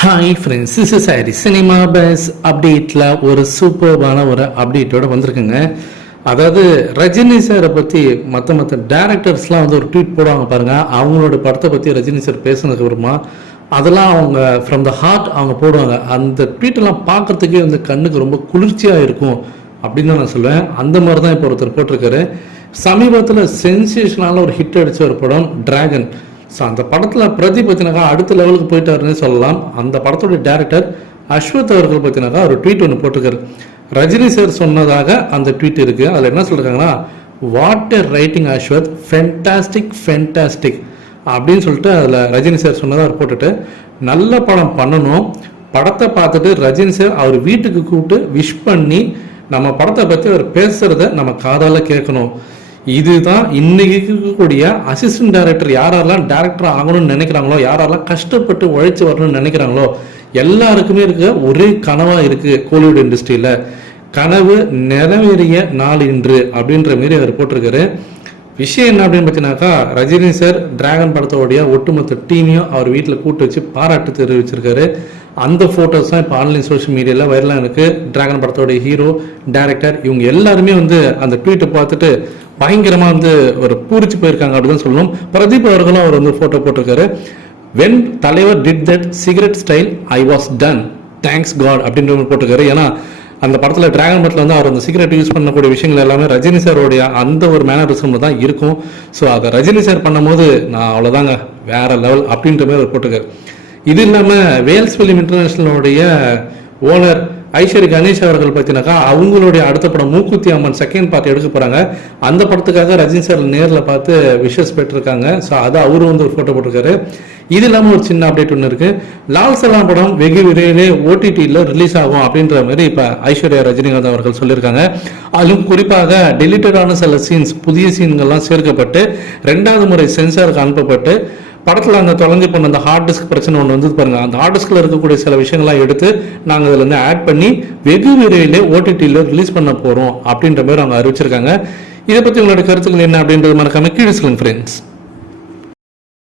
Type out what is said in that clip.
Hi friends is சாரி cinema base அப்டேட்டில் ஒரு சூப்பர்பான ஒரு அப்டேட்டோட வந்திருக்குங்க. அதாவது ரஜினி சாரை பற்றி மற்ற மற்ற டேரக்டர்ஸ்லாம் வந்து ஒரு ட்வீட் போடுவாங்க பாருங்கள் அவங்களோட படத்தை பற்றி ரஜினி சார் பேசுனதுக்கு அப்புறமா அதெல்லாம் அவங்க ஃப்ரம் த ஹார்ட் அவங்க போடுவாங்க. அந்த ட்வீட்டெல்லாம் பார்க்கறதுக்கே வந்து கண்ணுக்கு ரொம்ப குளிர்ச்சியாக இருக்கும் அப்படின்னு தான் நான் சொல்லுவேன். அந்த மாதிரி தான் இப்போ ஒருத்தர் போட்டிருக்காரு. சமீபத்தில் சென்சேஷனால ஒரு ஹிட் அடித்த ஒரு படம் டிராகன் ஸோ அந்த படத்தில் பிரதி பற்றினாக்கா அடுத்த லெவலுக்கு போயிட்டாருன்னு சொல்லலாம். அந்த படத்தோட டேரக்டர் அஸ்வத் அவர்கள் பற்றினாக்கா ஒரு ட்வீட் ஒன்று போட்டிருக்காரு. ரஜினி சார் சொன்னதாக அந்த ட்வீட் இருக்குது அதில் என்ன சொல்கிறாங்கன்னா what writing Ashwath. Fantastic fantastic அப்படின்னு சொல்லிட்டு அதில் ரஜினி சார் சொன்னதாக அவர் போட்டுட்டு நல்ல படம் பண்ணணும். படத்தை பார்த்துட்டு ரஜினி சார் அவர் வீட்டுக்கு கூப்பிட்டு விஷ் பண்ணி நம்ம படத்தை பற்றி அவர் பேசுகிறத நம்ம காதால் கேட்கணும். இதுதான் இன்னைக்கு இருக்கக்கூடிய அசிஸ்டன்ட் டைரக்டர் யாரெல்லாம் டேரக்டர் ஆகணும்னு நினைக்கிறாங்களோ யாரெல்லாம் கஷ்டப்பட்டு உழைச்சி வரணும்னு நினைக்கிறாங்களோ எல்லாருக்குமே இருக்க ஒரே கனவாக இருக்குது கோலிவுட் இண்டஸ்ட்ரியில். கனவு நிறைவேறிய நாள் இன்று அப்படின்ற மாரி அவர் போட்டிருக்காரு. விஷயம் என்ன அப்படின்னு பார்த்தீங்கன்னாக்கா ரஜினி சார் டிராகன் படத்தோடைய ஒட்டுமொத்த டீமையும் அவர் வீட்டில் கூட்டு வச்சு பாராட்டு தெரிவிச்சிருக்காரு. அந்த ஃபோட்டோஸ் தான் இப்போ ஆன்லைன் சோஷியல் மீடியாவில் வைரலாக இருக்குது டிராகன் படத்தோடைய ஹீரோ டேரக்டர் இவங்க எல்லாருமே வந்து அந்த ட்வீட்டை பார்த்துட்டு பயங்கரமா வந்து ஒரு பூரிச்சு போயிருக்காங்க அப்படின்னு சொல்லணும். பிரதீப் அவர்களும் அவர் வந்து போட்டோ போட்டிருக்காரு. When Thalaivar did that cigarette style I was done thanks God அப்படின்ற போட்டிருக்காரு. ஏன்னா அந்த படத்துல டிராகன் படத்தில் வந்து அவர் அந்த சிகரெட் யூஸ் பண்ணக்கூடிய விஷயங்கள் எல்லாமே ரஜினி சாரோடைய அந்த ஒரு மேனரிசம்ல தான் இருக்கும். ஸோ அதை ரஜினி சார் பண்ணும்போது நான் அவ்வளோதாங்க வேற லெவல் அப்படின்ற மாதிரி அவர் போட்டிருக்காரு. இது இல்லாமல் வேல்ஸ் ஃபிலிம் இன்டர்நேஷனலுடைய ஓனர் ஐஸ்வரி கணேஷ் அவர்கள் பார்த்தீங்கன்னாக்கா அவங்களுடைய அடுத்த படம் மூக்குத்தி அம்மன் செகண்ட் பார்ட் எடுக்க போகிறாங்க அந்த படத்துக்காக ரஜினி சார் நேரில் பார்த்து விஷஸ் பெற்றிருக்காங்க. ஸோ அதை அவரும் வந்து ஒரு ஃபோட்டோ போட்டிருக்காரு. இது இல்லாமல் ஒரு சின்ன அப்டேட் ஒன்று இருக்குது லால் சலாம் படம் வெகு விரைவிலே ஓடிடியில் ரிலீஸ் ஆகும் அப்படின்ற மாதிரி இப்போ ஐஸ்வர்யா ரஜினிகாந்த் அவர்கள் சொல்லியிருக்காங்க. அதிலும் குறிப்பாக டெலிட்டடான சில சீன்ஸ் புதிய சீன்கள்லாம் சேர்க்கப்பட்டு ரெண்டாவது முறை சென்சாருக்கு அனுப்பப்பட்டு படத்தில் அந்த தொலைஞ்சு போன அந்த ஹார்ட் டிஸ்க் பிரச்சனை ஒன்று வந்து பாருங்க. அந்த ஹார்ட் டிஸ்கில் இருக்கக்கூடிய சில விஷயங்கள்லாம் எடுத்து நாங்கள் இதில் இருந்து ஆட் பண்ணி வெகு விரைவில் ஓடிடியில் ரிலீஸ் பண்ண போகிறோம் அப்படின்ற மாதிரி அவங்க அறிவிச்சிருக்காங்க. இதை பற்றி உங்களோட கருத்துக்கள் என்ன அப்படின்றது மறக்காம கீழே சொல்லுங்க ஃப்ரெண்ட்ஸ்